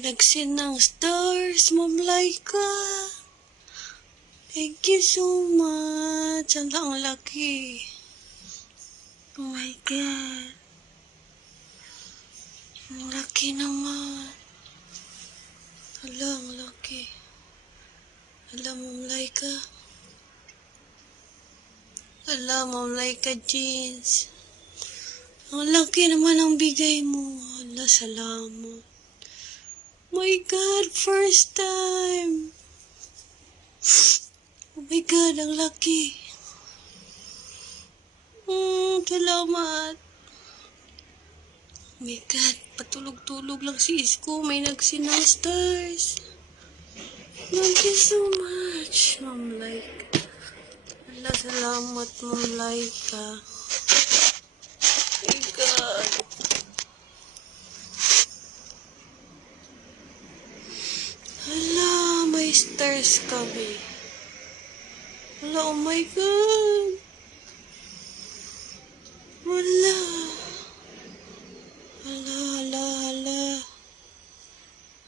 May nagsin ng stars, Ma'am Laika. Thank you so much. Ang laki. Oh my God. Ang laki naman. Ang laki. Ma'am Laika. Ma'am Laika jeans. Ang laki naman ang bigay mo. Salamat. My God, first time. Oh my God, ang laki. Salamat. Oh my God, patulog-tulog lang si Isko. May nagsinang stars. Thank you so much, Ma'am Laika. Salamat, Ma'am Laika. Oh my God. May stars kami. Oh my God. Wala.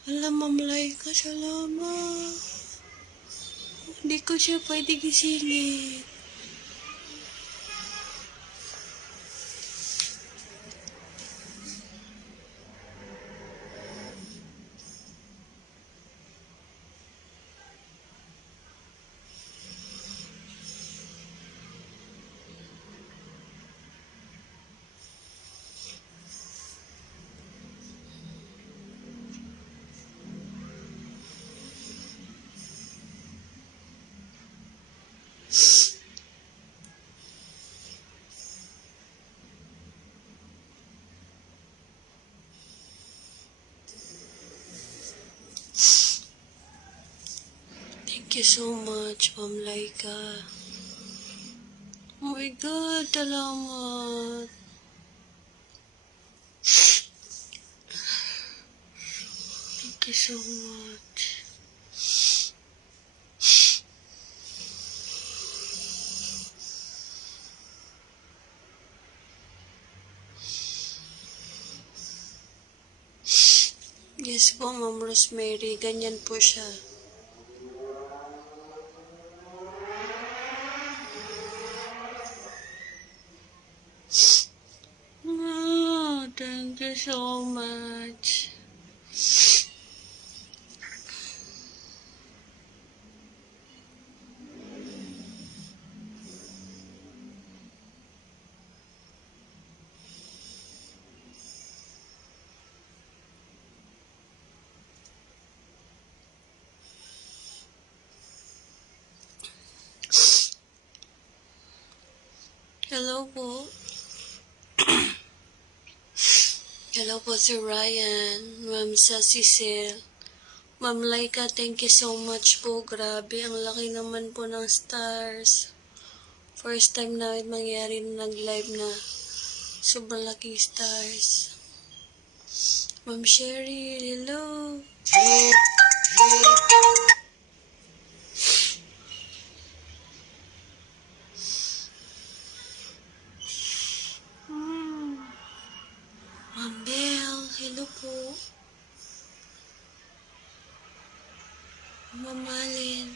Ma'am Laika, salamat. Hindi ko siya pwede gisingin. Thank you so much, Ma'am Laika. Oh my God, salamat. Thank you so much. Yes po, Ma'am Rosemary. Ganyan po siya. Thank you so much. Hello po. Hello po, Sir Ryan. Ma'am Cecil. Ma'am Laika, thank you so much po. Grabe, ang laki naman po ng stars. First time na mangyari na nag-live na sobrang laki stars. Ma'am Sherry, hello. Ma'am Bell, hello po. Ma'am Malin.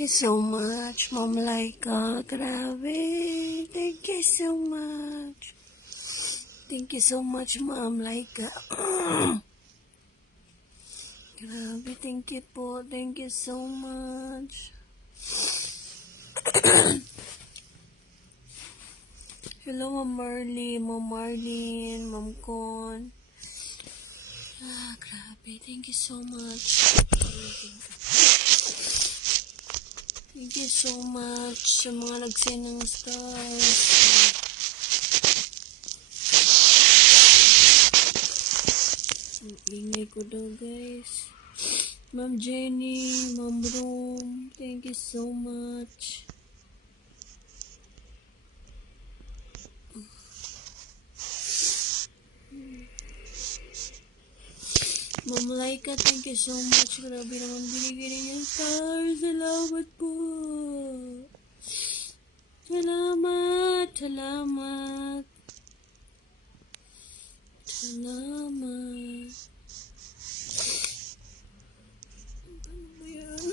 you so much, Mom Laika. Grabe. Thank you so much. Thank you so much, Mom Laika. Grabe, thank you po. Thank you so much. Hello, Ma'am Marley, Ma'am Marlene, Ma'am Con. Grabe. Thank you so much. Thank you so much sa mga nag-send ng stars. Ang ingay ko daw, guys. Ma'am Jenny, Ma'am Room, thank you so much. Ma'am Laika, thank you so much. Grabe naman binigay niyo stars. Salamat po. Salamat, salamat. Salamat. Ano ba yan?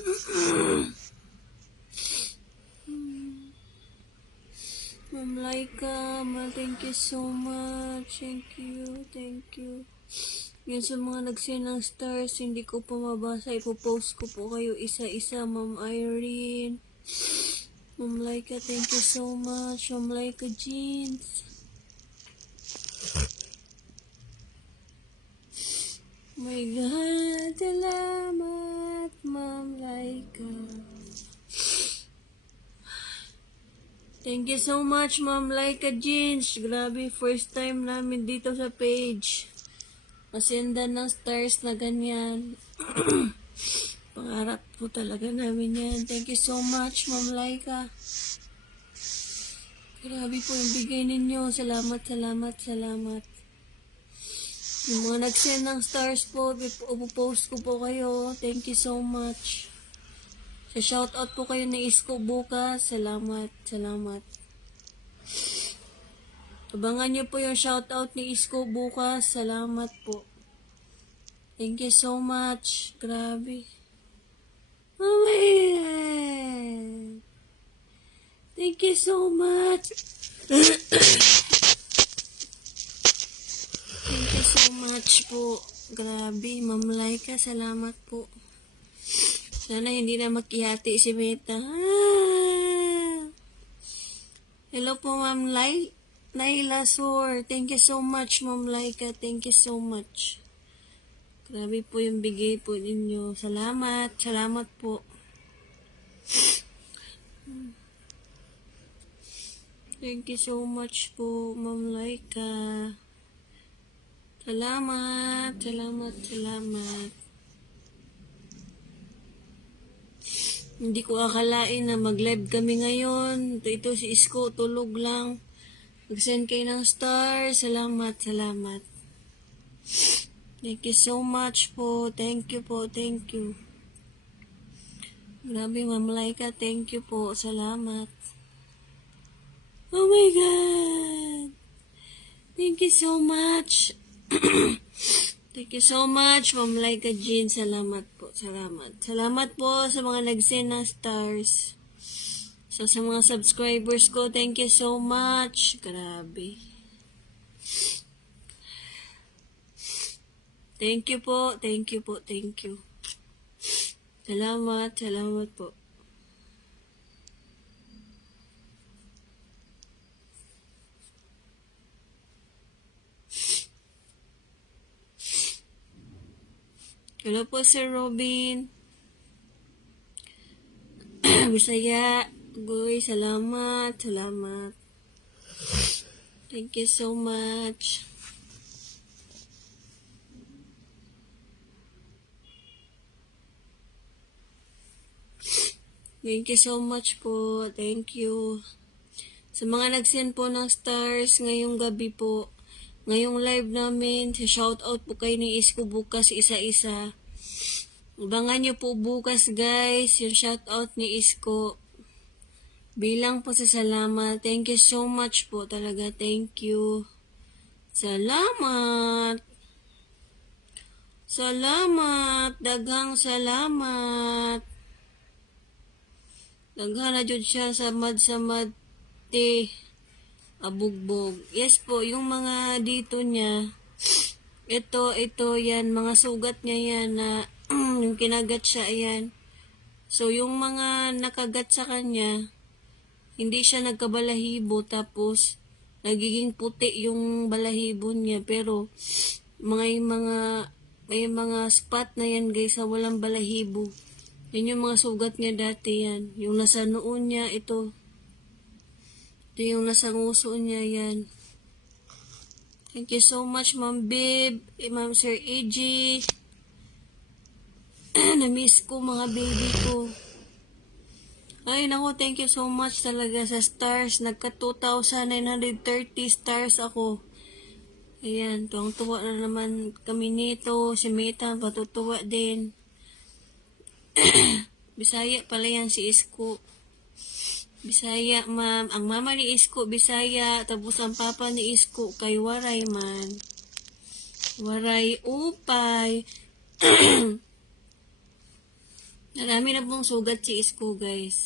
Ma'am Laika, thank you so much. Thank you, thank you. Yan sa mga nag-send ng stars, hindi ko pa mabasa. Ipopost ko po kayo isa-isa. Ma'am Irene. Ma'am Laika, thank you so much. Ma'am Laika Jeans. Oh my God, salamat, Ma'am Laika. Thank you so much, Ma'am Laika Jeans. Grabe, first time namin dito sa page. Masendan ng stars na ganyan. Pangarap po talaga namin yan. Thank you so much, Ma'am Laika. Grabe po yung bigay ninyo. Salamat, salamat, salamat. Yung mga nag-send ng stars po, ipopost ko po kayo. Thank you so much. Sa shoutout po kayo ni Isko bukas. Salamat, salamat. Abangan niyo po yung shoutout ni Isko bukas. Salamat po. Thank you so much. Grabe. Oh my God. Thank you so much. Thank you so much po. Grabe, Ma'am Laika, salamat po. Sana hindi na makihati si Meta. Hello po, Ma'am Naila Sur. Thank you so much, Ma'am Laika. Thank you so much. Grabe po yung bigay po ninyo. Salamat. Salamat po. Thank you so much po, Ma'am Laika. Salamat. Salamat. Salamat. Hindi ko akalain na mag-live kami ngayon. Ito si Isko, tulog lang. Mag-send kayo ng stars. Salamat, salamat. Thank you so much po. Thank you po, thank you. Grabe, Ma'am Laika, thank you po. Salamat. Oh my God! Thank you so much. Thank you so much, Ma'am Laika Jean. Salamat po, salamat. Salamat po sa mga nag-send ng stars. So, sa mga subscribers ko, thank you so much. Grabe. Thank you po, thank you po, thank you. Salamat, salamat po. Hello po, Sir Robin. Bisaya. Goy, salamat, salamat. Thank you so much. Thank you so much po. Thank you. Sa mga nag-send po ng stars ngayong gabi po, ngayong live namin, shoutout po kayo ni Isko bukas isa-isa. Abangan nyo po bukas guys, yung shoutout ni Isko. Bilang po sa salamat. Thank you so much po talaga. Thank you. Salamat. Salamat. Daghang salamat. Daghana jud siya samad ti abugbog. Yes po, yung mga dito niya, ito yan, mga sugat niya yan na yung kinagat siya, ayan. So, yung mga nakagat sa kanya, hindi siya nagkabalahibo, tapos nagiging puti yung balahibo niya, pero may mga spot na yan guys, sa walang balahibo. Yan yung mga sugat niya dati yan. Yung nasa noon niya, ito yung nasa nguso niya, yan. Thank you so much, Ma'am Bib, Ma'am Sir AG. Na-miss ko mga baby ko. Ay, nako, thank you so much talaga sa stars. Nagka 2,930 stars ako. Ayan, tuwang-tuwa na naman kami nito. Si Mita, patutuwa din. Bisaya pala yan si Isko. Bisaya, ma'am. Ang mama ni Isko, Bisaya. Tapos ang papa ni Isko, kay Waray man. Waray upay. Marami na pong sugat si Isko, guys.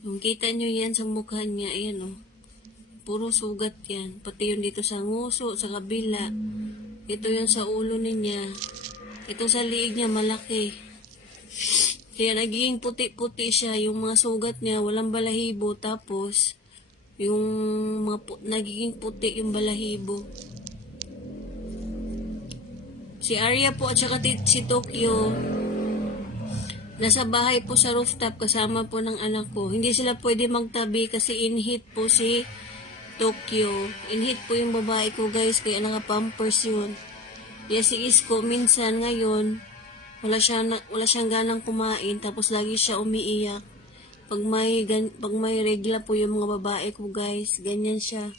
Kung kita nyo yan sa mukha niya, ayan o. Puro sugat yan. Pati yung dito sa nguso, sa kabila. Ito yung sa ulo niya. Ito sa liig niya, malaki. Kaya nagiging puti-puti siya. Yung mga sugat niya, walang balahibo. Tapos, yung nagiging puti yung balahibo. Si Arya po at saka si Tokyo, nasa bahay po sa rooftop kasama po ng anak ko. Hindi sila pwede magtabi kasi in-heat po si Tokyo. In-heat po yung babae ko guys, kaya naka-pampers yun. Kaya si Isko minsan ngayon, wala siyang ganang kumain, tapos lagi siya umiiyak. Pag may regla po yung mga babae ko guys, ganyan siya.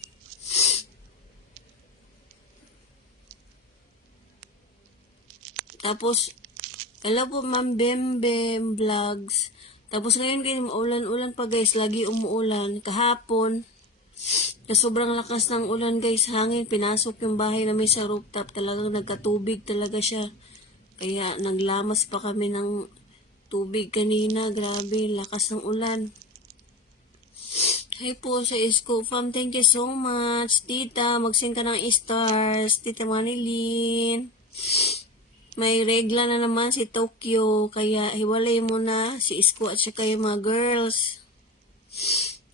Tapos, hello po, Ma'am Bembem Vlogs. Tapos ngayon kayo, maulan-ulan pa guys. Lagi umuulan. Kahapon, na sobrang lakas ng ulan guys, hangin. Pinasok yung bahay namin sa rooftop. Talagang nagkatubig talaga siya. Kaya naglamas pa kami ng tubig kanina. Grabe, lakas ng ulan. Hi po sa Isko Fam. Thank you so much. Tita, mag-sing ka ng stars. Tita Manilin. May regla na naman si Tokyo, kaya hiwalay mo na si Isko at saka yung mga girls.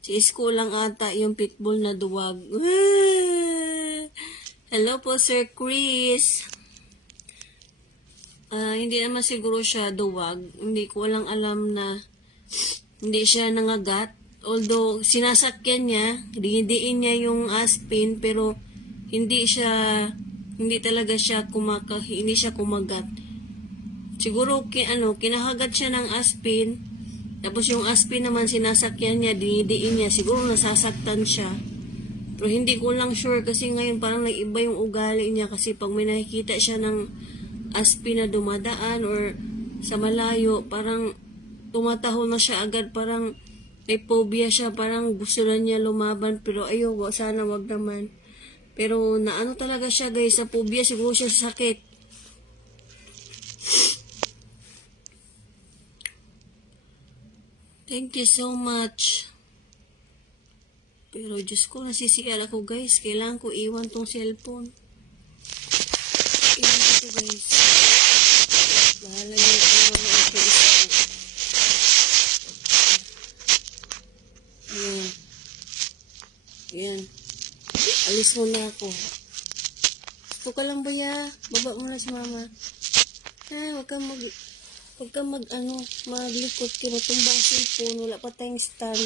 Si Isko lang ata yung pitbull na duwag. Hello po, Sir Chris. Hindi naman siguro siya duwag. Hindi ko lang alam na hindi siya nangagat. Although, sinasakyan niya, didiin niya yung aspin, pero hindi talaga siya hindi siya kumagat. Siguro kinahagat siya ng aspin, tapos yung aspin naman sinasakyan niya, dinidiin niya, siguro nasasaktan siya. Pero hindi ko lang sure kasi ngayon parang nag-iba yung ugali niya, kasi pag may nakikita siya ng aspin na dumadaan or sa malayo, parang tumataho na siya agad, parang may phobia siya, parang gusto na niya lumaban, pero sana wag naman. Pero naano talaga siya guys, sa phobia, siguro siya sa sakit. Thank you so much. Pero Diyos ko, nasisigal ako guys. Kailangan ko iwan tong cellphone. Iwan ko to guys. Bahala niyo iwan na ito. Ayan. Ayan. Alis mo na ako. Gusto ka lang ba ya? Baba mo na si mama. Huwag kang maglikot ka, matumba ang cellphone. Wala pa tayong stand.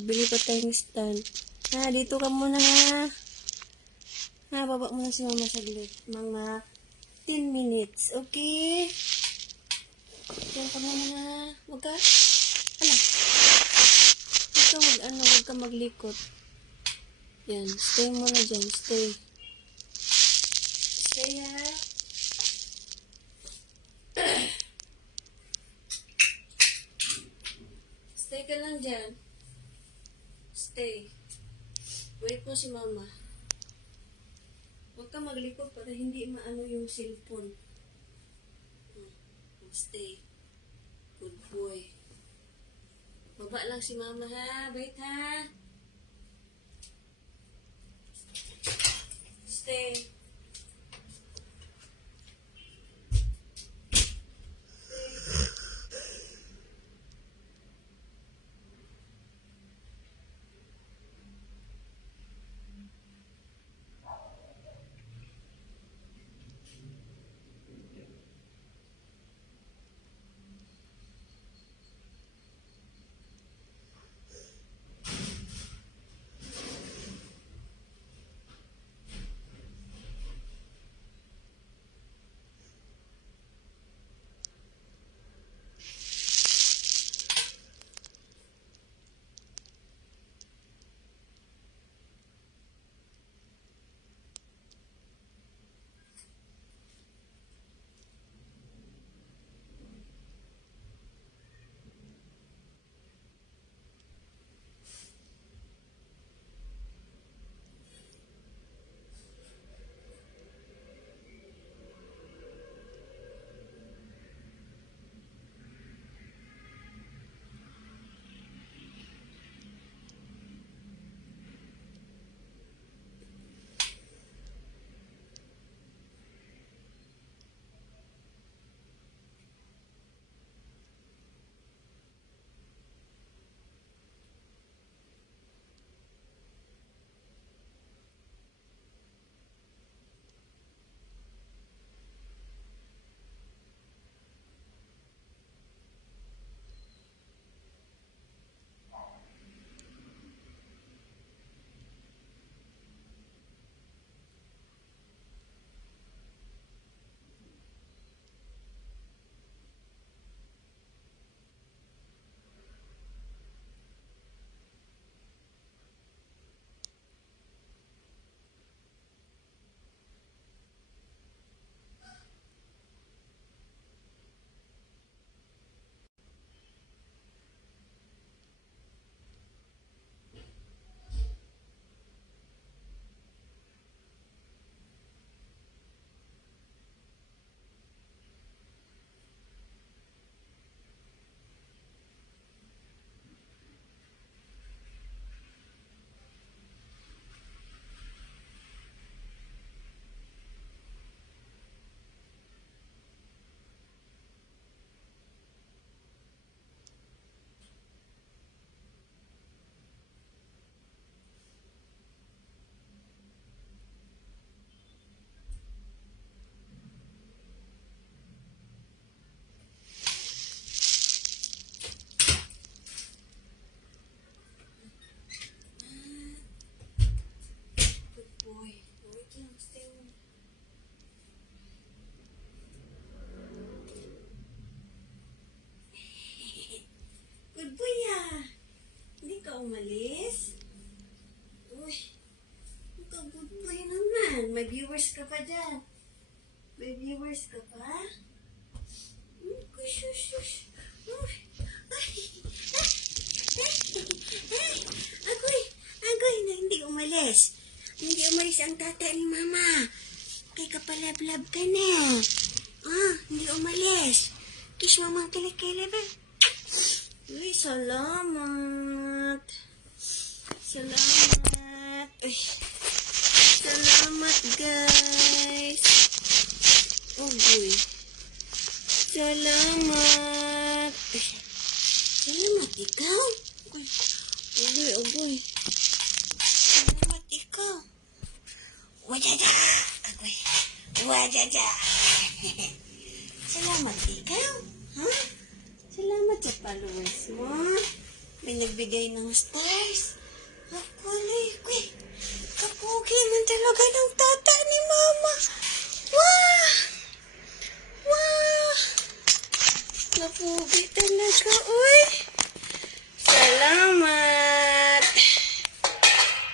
Bibili pa tayong stand. Dito ka muna ha. Baba mo na si mama saglit. Mga 10 minutes. Okay? Diyan ka muna ha. Huwag ka. Huwag ka maglikot. Yan. Stay muna dyan. Stay. Stay ha. Stay ka lang dyan. Stay. Wait mo si mama. Huwag ka maglikot para hindi maano yung cellphone. Stay. Good boy. Baba lang si mama ha. Wait ha. Stay. Good boy. Wait lang. Stay muna. Good boy ah. Hindi ka umalis? Uy. Ikaw good boy naman. May viewers ka pa dyan. May viewers ka pa? Shush, shush. Uy. Ay. Agoy. Agoy na hindi umalis. Hindi umalis ang tata ni mama. Kay kapalablab ka na. Hindi umalis. Kiss mama ang kilikilib eh. Uy, salamat. Salamat. Uy. Salamat, guys. Oh, boy. Salamat. Uy. Salamat, ikaw. Uy. Oh, boy, oh, boy. Salamat, ikaw. Wajaja. Agoy. Wajaja. Salamat, ikaw. Huh? Salamat sa followers mo. May nagbigay ng stars. Akulay, kapugi man talaga ng tata ni mama. Wow! Wow! Napugi talaga, uy. Salamat.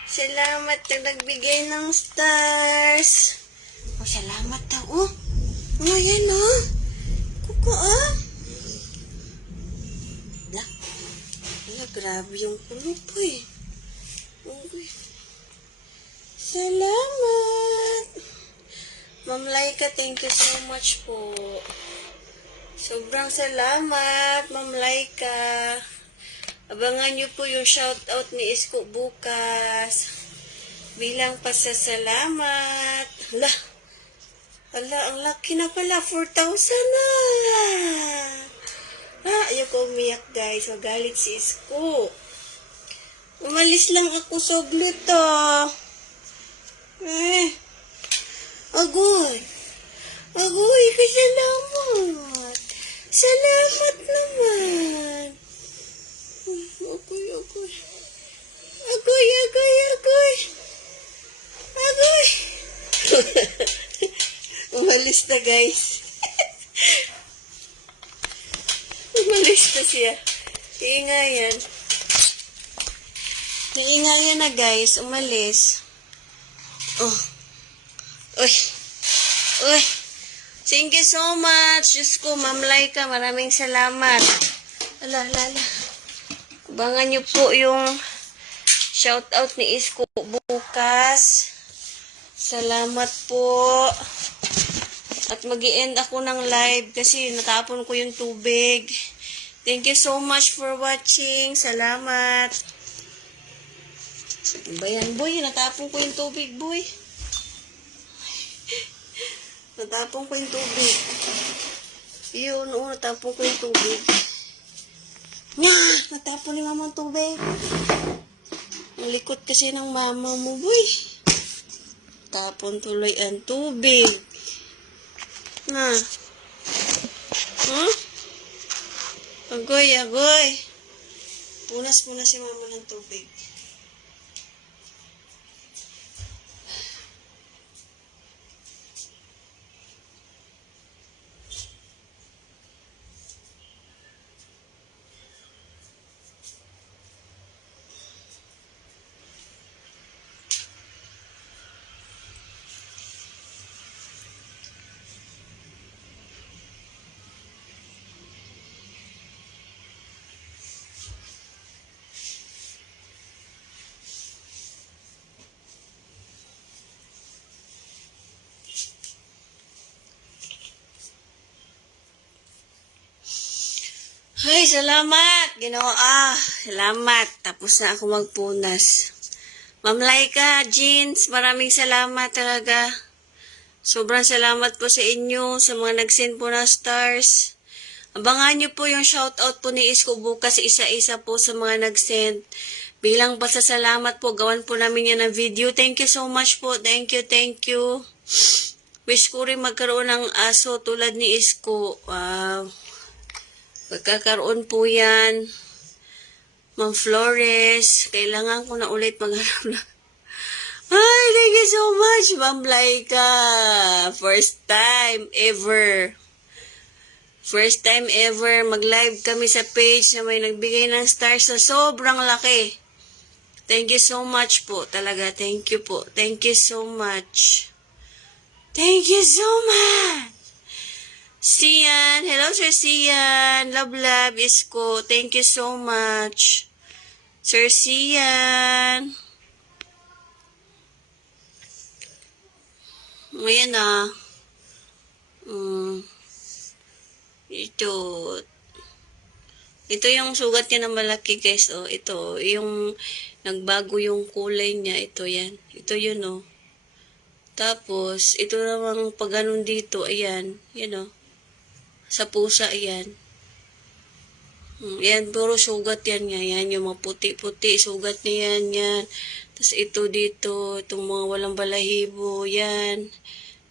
Salamat na nagbigay ng stars. Oh, salamat daw, oh. Ngayon, oh. Kuko, oh. Grabe yung kulog po eh. Okay. Salamat. Ma'am Laika, thank you so much po. Sobrang salamat, Ma'am Laika. Abangan nyo po yung shoutout ni Isko bukas. Bilang pasasalamat. Hala, ang laki na pala. 4,000 na. Ayoko umiyak guys. Magalit si Isko. Umalis lang ako saglit Agoy. Agoy, salamat. Salamat naman. Agoy. Agoy. Umalis na guys. Umalis na siya. Iingayan na guys. Umalis. Uy. Thank you so much. Diyos ko, Ma'am Laika, maraming salamat. Ala. Abangan nyo po yung shoutout ni Isko bukas. Salamat po. At mag-i-end ako ng live kasi natapon ko yung tubig. Thank you so much for watching. Salamat. Bayan, boy. Natapon ko yung tubig, boy. Natapon ko yung tubig. Natapon ko yung tubig. Natapon ni mama ang tubig. Ang likot kasi ng mama mo, boy. Tapon tuloy ang tubig. Agoy. Punas si mama ng tubig. Ay, salamat. Salamat. Tapos na ako magpunas. Ma'am Laika, Jeans, maraming salamat talaga. Sobrang salamat po sa inyo, sa mga nag-send po ng stars. Abangan nyo po yung shoutout po ni Isko bukas, isa-isa po sa mga nag-send. Bilang pasasalamat po, gawan po namin yan ng video. Thank you so much po. Thank you. Wish ko rin magkaroon ng aso tulad ni Isko. Wow. Pagkakaroon po yan. Ma'am Flores, kailangan ko na ulit maghanap na. Ay, thank you so much, Ma'am Laika. First time ever mag-live kami sa page na may nagbigay ng stars na sobrang laki. Thank you so much po. Talaga, thank you po. Thank you so much. Sian, hello Sir Sian, love Isko, thank you so much, Sir Sian. Ngayon ito yung sugat niya na malaki guys, ito, yung nagbago yung kulay niya, ito yan, ito yun Tapos, ito namang pag ganun dito, ayan, sa pusa, ayan. Yan, puro sugat yan nga. Yan, yung mga puti-puti, sugat niya yan. Tapos ito dito, itong mga walang balahibo, yan.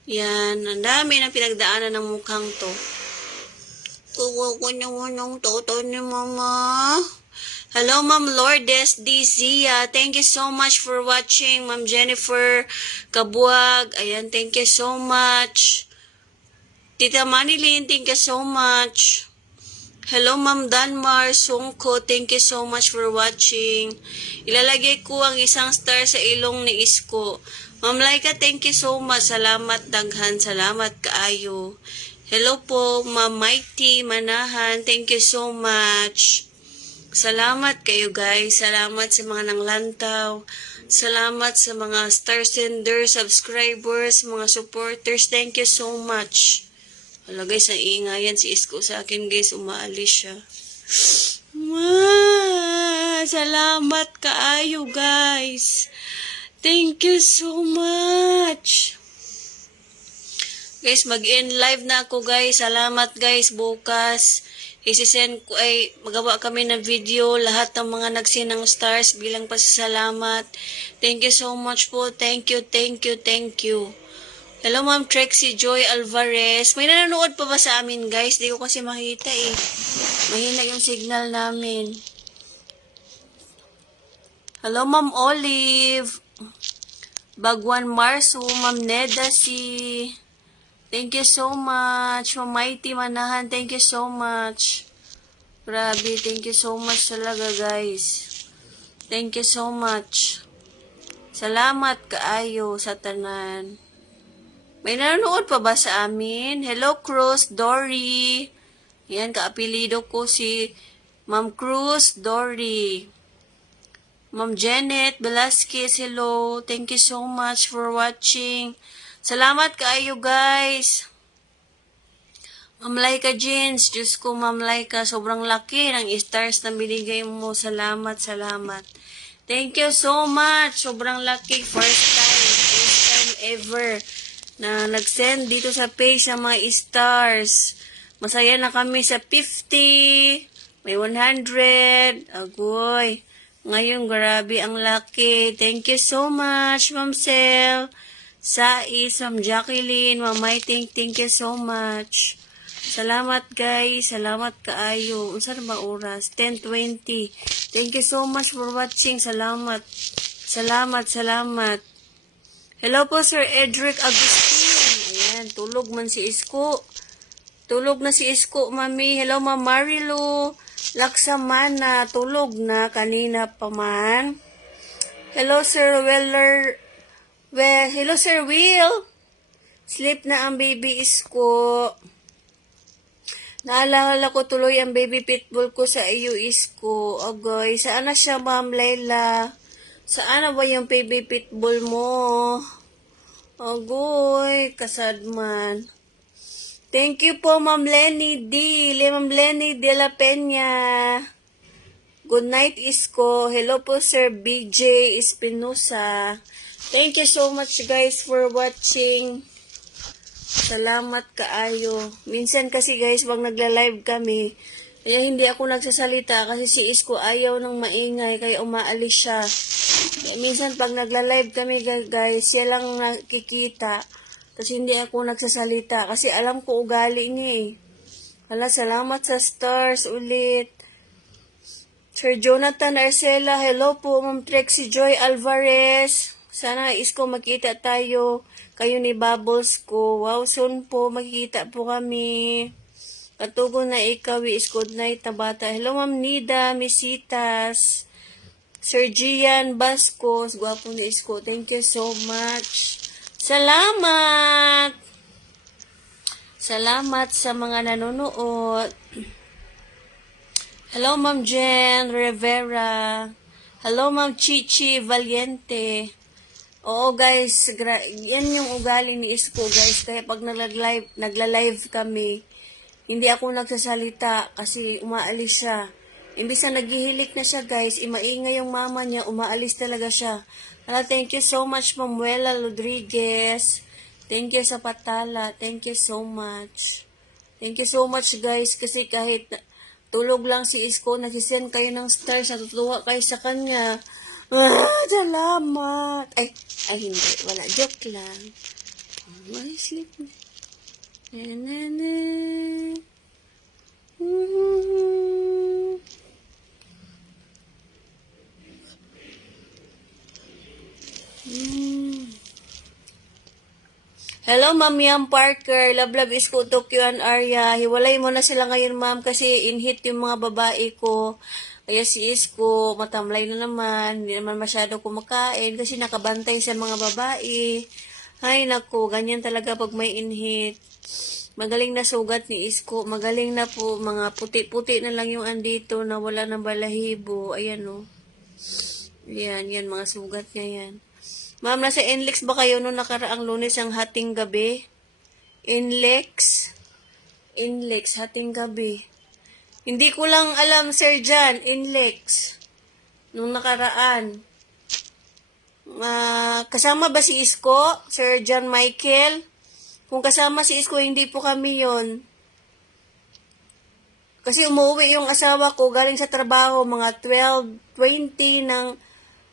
Ang dami na pinagdaanan ng mukhang to. Tuwa ko naman ng toto ni mama. Hello, Ma'am Lourdes Dizia. Thank you so much for watching. Ma'am Jennifer Kabuag. Ayan, thank you so much. Tita Manilyn, thank you so much. Hello, Ma'am Danmar Sungko, thank you so much for watching. Ilalagay ko ang isang star sa ilong ni Isko. Ma'am Laika, thank you so much. Salamat, daghan. Salamat, kaayo. Hello po, Ma'am Mighty Manahan, thank you so much. Salamat kayo guys. Salamat sa mga nanglantaw. Salamat sa mga star sender, subscribers, mga supporters. Thank you so much. Wala guys, ang ingayan si Isko sa akin guys, umaalis siya. Salamat kaayo, guys. Thank you so much. Guys, mag-end live na ako, guys. Salamat, guys. Bukas, isisend ko ay magawa kami ng video. Lahat ng mga nagsinang stars bilang pasasalamat. Thank you so much po. Thank you, thank you, thank you. Hello, Ma'am Trixie Joy Alvarez. May nanonood pa ba sa amin, guys? Di ko kasi makita eh. Mahina yung signal namin. Hello, Ma'am Olive. Bagwan Marso, Ma'am Neda si... Thank you so much. Ma'am Mighty Manahan, thank you so much. Grabe, thank you so much talaga, guys. Thank you so much. Salamat kaayo sa tanan. May nanonood pa ba sa amin? Hello, Cruz, Dory. Yan, kaapelido ko si Ma'am Cruz, Dory. Ma'am Janet Velasquez, hello. Thank you so much for watching. Salamat kaayo, guys. Ma'am Laika Jeans, Diyos ko, Ma'am Laika, sobrang laki ng stars na binigay mo. Salamat, salamat. Thank you so much. Sobrang laki. First time ever na nag-send dito sa page ng mga stars. Masaya na kami sa 50, may 100. Agoy. Ngayon, grabe ang laki. Thank you so much, Ma'am Sel. Sais, Ma'am Jacqueline, Ma'am Mai, thank you so much. Salamat, guys. Salamat kaayo. Unsa na ba oras? 10:20. Thank you so much for watching. Salamat. Salamat, salamat. Hello po, Sir Edric Agustin. Ayan, tulog man si Isko. Tulog na si Isko, Mami. Hello, Ma'am Marilu. Laksamana, tulog na kanina pa man. Hello, Sir Weller. Hello, Sir Will. Sleep na ang baby Isko. Naalala ko tuloy ang baby pitbull ko sa iyo, Isko. Agoy, saan na siya, Ma'am Layla? Saan na ba yung baby pitbull mo? Agoy, kasadman. Thank you po, Ma'am Lenny D. Ma'am Lenny de la Peña. Good night, Isko. Hello po, Sir BJ Espinosa. Thank you so much, guys, for watching. Salamat kaayo. Minsan kasi, guys, pag nagla-live kami, kaya hindi ako nagsasalita kasi si Isko ayaw ng maingay kaya umaalis siya. Kaya minsan pag nagla-live kami, guys, siya lang nakikita. Kasi hindi ako nagsasalita kasi alam ko ugali niya eh. Hala, salamat sa stars ulit. Sir Jonathan Arcela, hello po, Ma'am Trixie Joy Alvarez. Sana, Isko, makita tayo. Kayo ni Bubbles ko. Wow, soon po, makikita po kami. Katugon na ikaw, Isko, good night na bata. Hello, Ma'am Nida, Misitas. Sir Gian Bascos, gwapo ni Isko. Thank you so much. Salamat! Salamat sa mga nanonood. Hello, Ma'am Jen Rivera. Hello, Ma'am Chichi Valiente. Oo, guys, yan yung ugali ni Isko, guys. Kaya pag nagla-live kami, hindi ako nagsasalita kasi umaalis siya. Imbis na naghihilik na siya, guys, imaingay yung mama niya, umaalis talaga siya. Thank you so much, Mamuela Rodriguez. Thank you sa patala. Thank you so much. Thank you so much, guys, kasi kahit tulog lang si Isko, nagsisend kayo ng stars, natutuwa kayo sa kanya. Salamat. Ay, hindi. Wala. Joke lang. Ay, sleep na. Na. Hello, Ma'am Yam Parker. Love Isko, Tokyo and Arya. Hiwalay mo na sila ngayon, ma'am, kasi in-hit yung mga babae ko. Kaya si Isko, matamlay na naman. Hindi naman masyado kumakain kasi nakabantay sa mga babae. Ay, naku, ganyan talaga pag may in-hit. Magaling na sugat ni Isko. Magaling na po, mga puti-puti na lang yung andito na wala ng balahibo. Ayan, o. Yan, mga sugat niya yan. Ma'am, nasa Inlex ba kayo noong nakaraang Lunes ang hating gabi? Inlex, hating gabi. Hindi ko lang alam, Sir Jan, Inlex. nung nakaraan. Kasama ba si Isko, Sir John Michael? Kung kasama si Isko, hindi po kami yon. Kasi umuwi yung asawa ko galing sa trabaho, mga 12:20 ng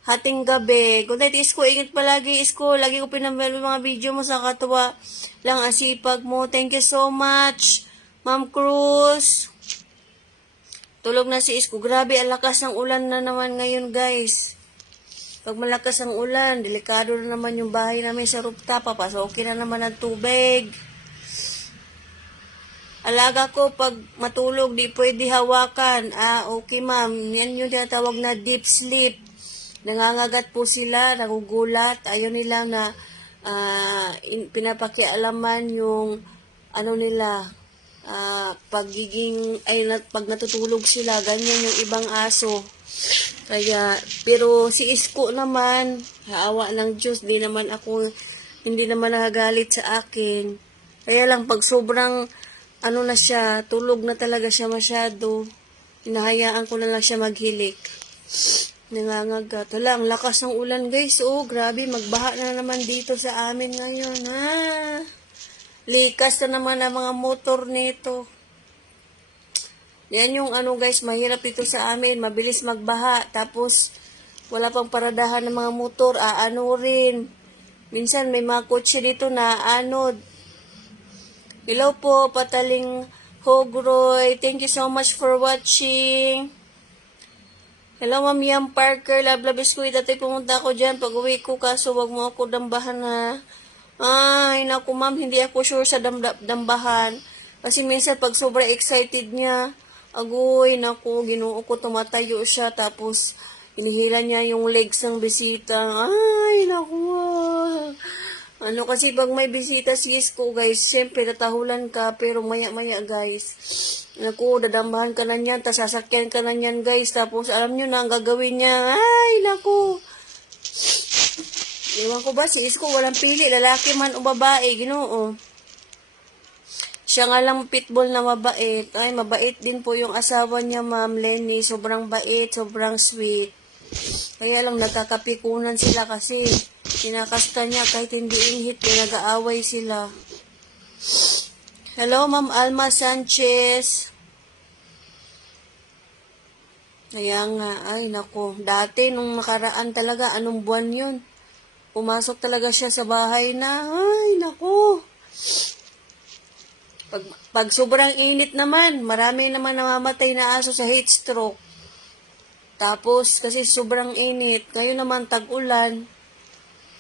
hating gabi. Good night, Isko. Ingat palagi, Isko. Lagi ko pinamahal mga video mo sa katuwa lang ang sipag mo. Thank you so much, Ma'am Cruz. Tulog na si Isko. Grabe, ang lakas ng ulan na naman ngayon, guys. Pag malakas ang ulan, delikado na naman yung bahay namin sa rooftop. Papasokin na naman ang tubig. Alaga ko, pag matulog, di pwede hawakan. Okay ma'am. Yan yung tinatawag na deep sleep. Nangangagat po sila, nagugulat. Ayaw nila na pinapakialaman yung nila, pag natutulog sila, ganyan yung ibang aso. Kaya, pero si Isko naman, haawa ng Diyos, hindi naman nagagalit sa akin. Kaya lang, pag sobrang, na siya, tulog na talaga siya masyado, hinahayaan ko na lang siya maghilik. Nangangagat. Wala, ang lakas ng ulan, guys. Grabe, magbaha na naman dito sa amin ngayon, ha? Likas na naman ang mga motor nito. Yan yung guys, mahirap dito sa amin, mabilis magbaha, tapos wala pang paradahan ng mga motor, rin. Minsan may mga kotse dito na anod. Hello po, Pataling Hogroy, thank you so much for watching. Hello, Ma'am Yam Parker, love biskuit, dati pumunta ako dyan, pag uwi ko, kaso wag mo ako dambahan na. Ay, naku ma'am, hindi ako sure sa dambahan. Kasi minsan pag sobrang excited niya, agoy, naku, Ginoo ko, tumatayo siya, tapos hinihila niya yung legs ng bisita. Ay, naku. Kasi pag may bisita si Isko, guys, siyempre tatahulan ka, pero maya-maya, guys. Naku, dadambahan ka na niyan, tas sasakyan ka na niyan, guys, tapos alam nyo na ang gagawin niya. Ay, naku. Ewan ko ba, si Isko walang pili, lalaki man o babae, Ginoo. Siya nga lang pitbull na mabait. Ay, mabait din po yung asawa niya, Ma'am Lenny. Sobrang bait, sobrang sweet. Kaya lang nagkakapikunan sila kasi kinakasta niya kahit hindi inhit, nag-aaway sila. Hello, Ma'am Alma Sanchez. Kaya nga, ay nako, dati nung nakaraan talaga, anong buwan yun? Pumasok talaga siya sa bahay na, ay nako. Pag sobrang init naman, marami naman namamatay na aso sa heat stroke. Tapos, kasi sobrang init, ngayon naman tag-ulan,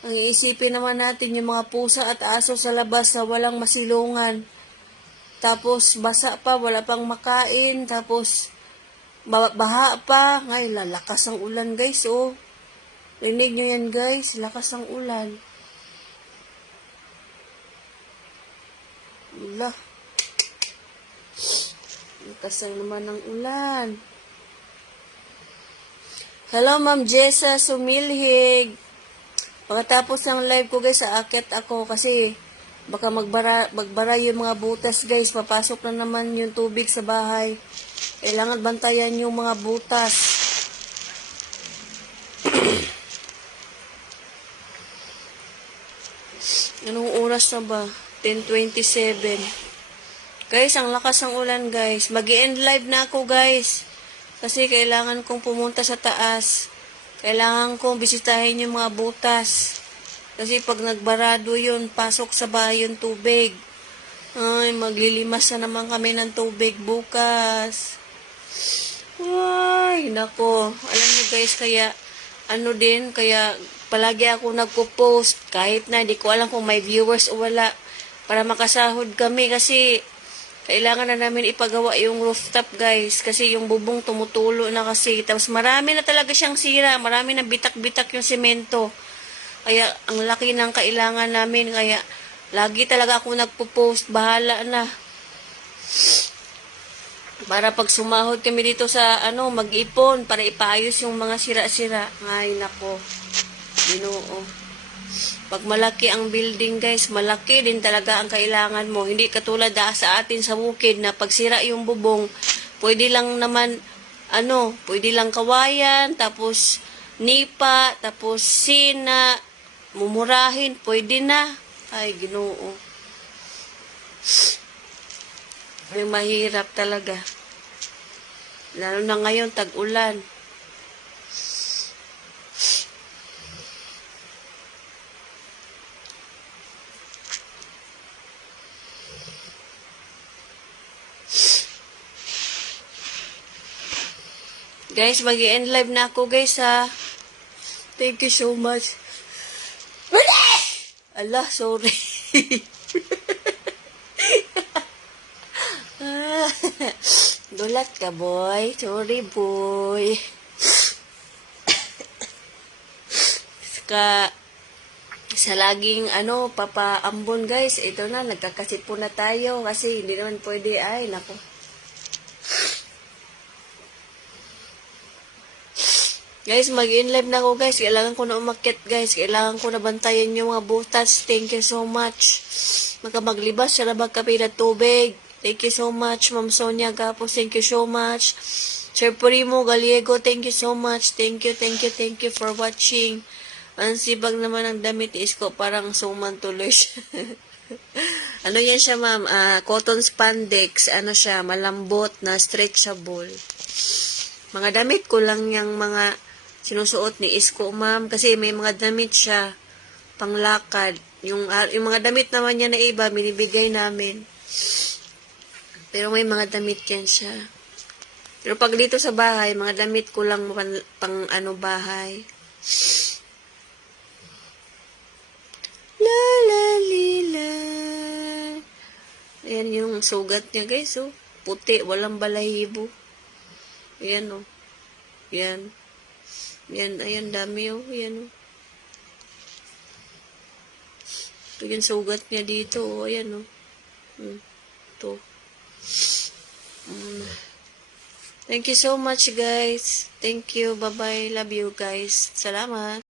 ang iisipin naman natin yung mga pusa at aso sa labas na walang masilungan. Tapos, basa pa, wala pang makain, tapos, baha pa. Ngay, lalakas ang ulan, guys, Rinig nyo yan, guys, lakas ang ulan. Wala. Lakas naman ng ulan. Hello, Ma'am Jessa Sumilhig. Pagkatapos ng live ko, guys, aakyat ako kasi baka magbara yung mga butas, guys. Papasok na naman yung tubig sa bahay. Kailangan bantayan yung mga butas. Anong oras na ba? 10:27. Guys, ang lakas ng ulan, guys. Mag-i-end live na ako, guys. Kasi kailangan kong pumunta sa taas. Kailangan kong bisitahin yung mga butas. Kasi pag nagbarado yun, pasok sa bahay yung tubig. Ay, maglilimas na naman kami ng tubig bukas. Ay, nako. Alam niyo, guys, kaya kaya palagi ako nagpo-post. Kahit na, di ko alam kung may viewers o wala. Para makasahod kami kasi kailangan na namin ipagawa yung rooftop, guys. Kasi yung bubong tumutulo na kasi. Tapos marami na talaga siyang sira. Marami na bitak-bitak yung semento. Kaya ang laki ng kailangan namin. Kaya lagi talaga ako nagpo-post. Bahala na. Para pag sumahod kami dito sa mag-ipon. Para ipaayos yung mga sira-sira. Ay, nako. Ginoo. Pag malaki ang building, guys, malaki din talaga ang kailangan mo. Hindi katulad sa atin sa bukid na pag sira yung bubong, pwede lang naman pwede lang kawayan, tapos nipa, tapos sina, mumurahin, pwede na. Ay, Ginoo. Ay, mahirap talaga. Lalo na ngayon, tag-ulan. Guys, mag-i-end live na ako, guys, ha. Thank you so much. Ala, sorry. Gulat ka, boy. Sorry, boy. Sa laging papaambon, guys. Ito na, nagkakasit po na tayo kasi hindi naman pwede. Ay, nako. Guys, mag-in live na ako, guys. Kailangan ko na umakyat, guys. Kailangan ko na bantayan yung mga butas. Thank you so much. Maglibas siya na magkape na tubig. Thank you so much, Ma'am Sonia Gapos. Thank you so much. Sir Primo Gallego, thank you so much. Thank you for watching. Ang sibag naman ng damit isko, parang suman tuloy siya. Ano yan siya, ma'am? Cotton spandex. Ano siya, malambot na stretchable. Mga damit ko lang yung mga sinusuot ni Isko, ma'am. Kasi may mga damit siya panglakad. Yung mga damit naman niya na iba, binibigay namin. Pero may mga damit yan siya. Pero pag dito sa bahay, mga damit ko lang pang bahay. La la li la. Ayan yung sugat niya, guys, oh. Puti, walang balahibo. Ayan, oh. Yan. Yan, ayan, dami, oh. Ayan, oh. Ito yung sugat niya dito, oh. Ayan, oh. Ito. Thank you so much, guys. Thank you. Bye-bye. Love you, guys. Salamat.